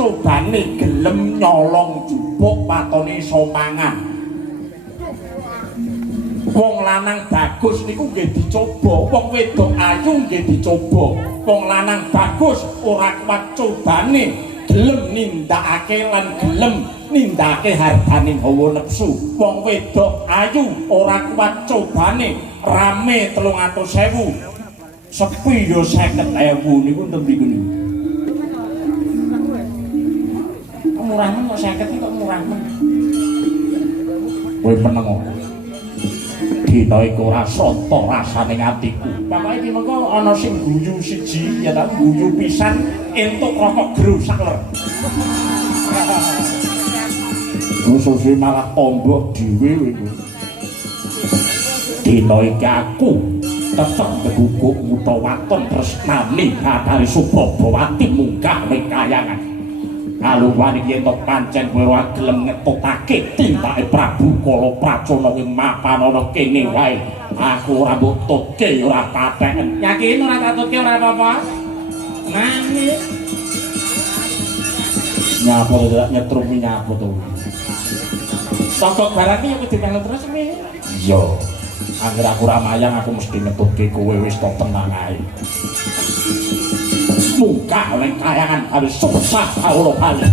cobane gelem nyolong jupuk patone iso mangan. Wong lanang bagus niku nggih dicoba, wong wedok ayu nggih dicoba. Wong lanang bagus ora kuat cobane, gelem nindakake lan gelem nindakake hartaning hawa nepsu. Wong wedok ayu ora kuat cobane, rame 300.000. Sepi yo 50.000 niku enten mriku niku. Murah men kok 50 kok murah men. Kowe meneng kok. Dina iku ora santa rasane atiku. Pokoke iki mengko ana sing guyu siji ya ta guyu pisan entuk rokok gru sakler. Susu malah tombok dhewe iku. Dina iki aku tetep beguguk mutawaton tresnani Bathari Suprabawati munggah ning kayangan. Kaluwan iki entuk pancen kowe ora gelem ngetutake tindake Prabu Kalapracana ing mapan ana kene wae. Aku ora mbok tutke ora paten. Yakin ora tak tutke ora apa-apa? Nani. Nyapa to nyetrumi nyapa to. Tokok barang iki kudu melu terus mi. Iya. Angger aku ora mayang aku mesti ngetutke kowe wis tok tenang ae. Muka oleh kayangan harus susah Allah balik.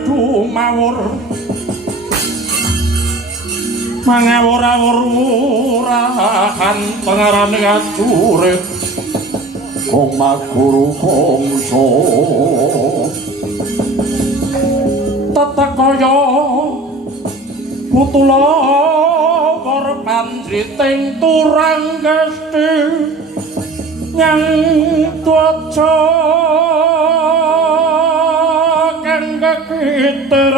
madu mawur mangawur-awur-awurahan pengarane kacurit kong maguru kongso tetek kaya putula korban driting turang gesti nyang tuaca kang kekitir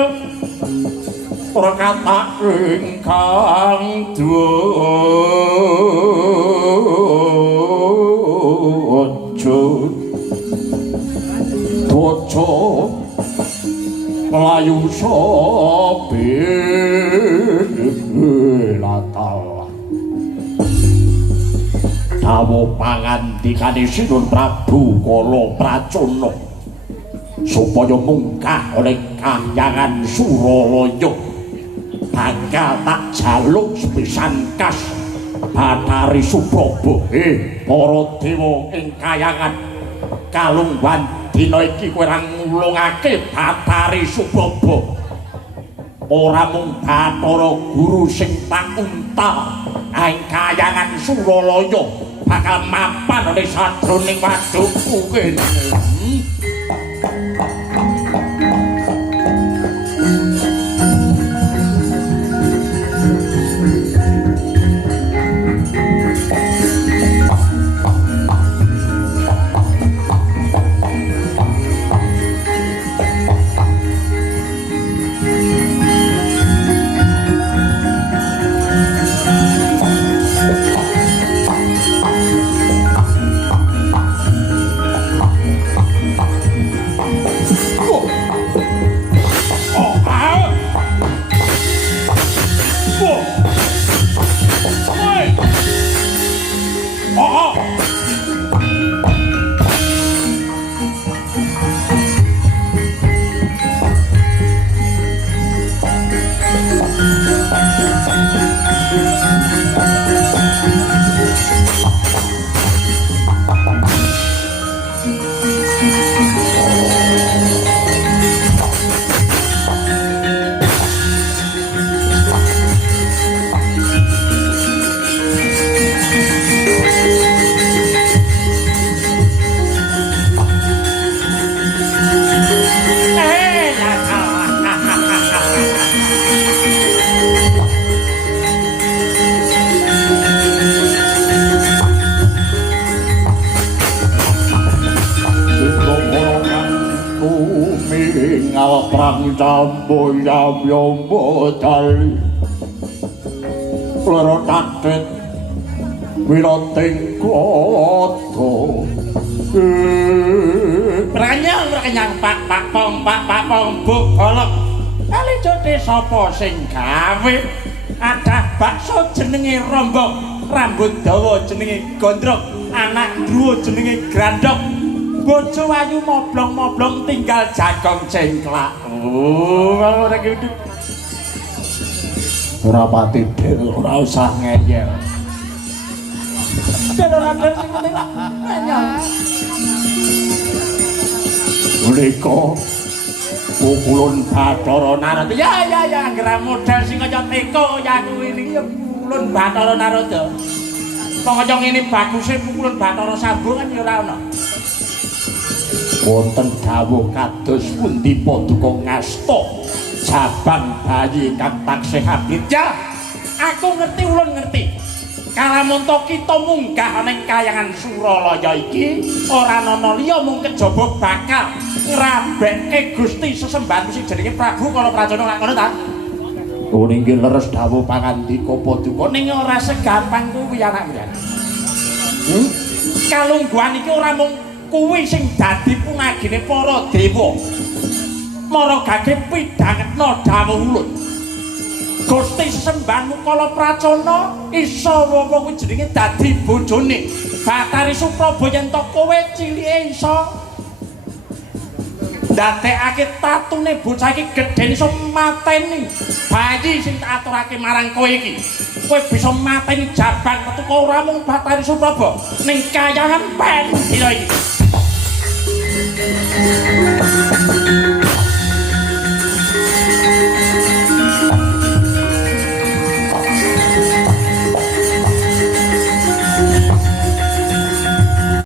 ora kata ingkang tuaca melayu sopi latal dawa pangandikane Sinun Prabu Kala Pracana supaya mungkah oleh kahyangan Suralaya bakal tak jaluk sepisan kas Bathari Supraba para dewa ing kahyangan kalungguhan dina iki kowe ra ngulungake Bathari Supraba ora mung Bathara Guru sing tak unta ing kahyangan Suralaya bakal mapan oleh sadroning wadukku kene. Prang campo yam yam bodal loro tatet wiloting koto Ranyang pak pong buk golok kali jote sapa sing gawe adah bakso jenenge rombong rambut dawa jenenge gondrong anak druwa jenenge grandok bojo ayu moblong-moblong tinggal jagong cengklak. Oh, ora gitu. Ora pati del, ora usah ngeyel. Del ora del sing penting ngeyel. Mriko pukulun Bathara Narada. Ya, anggere model sing kaya teko ya kuwi niki ya pukulun Bathara Narada. Kok kaya ngene baguse pukulun Bathara Sambo kan ya ora ono. Wonten dawuh kados pundi paduka ngasta jabang bayi kang taksih abrit ya aku ngerti ulun ngerti kalamunta kita munggah ning kahyangan Suralaya iki ora ana liya mung kejaba bakal ngrabekke Gusti sesembahan sing jenenge Prabu Kala Pracana lak ngono ta oh inggih leres dawuh pangandika paduka ning ora segampang kuwi anak-anak kalungguhan iki ora mung kuwi sing dadi punagine para dewa maragake pidhangetna dawuh ulun Gusti sesembahanmu Kala Pracana isa apa kuwi jenenge dadi bojone Bathari Supraba yen to kowe cilike isa ndadekake tatune bocah iki gedhen iso mateni bayi sing tak aturake marang kowe iki kowe bisa mateni jabang metu ora mung Bathari Supraba ning kahyangan pen dina iki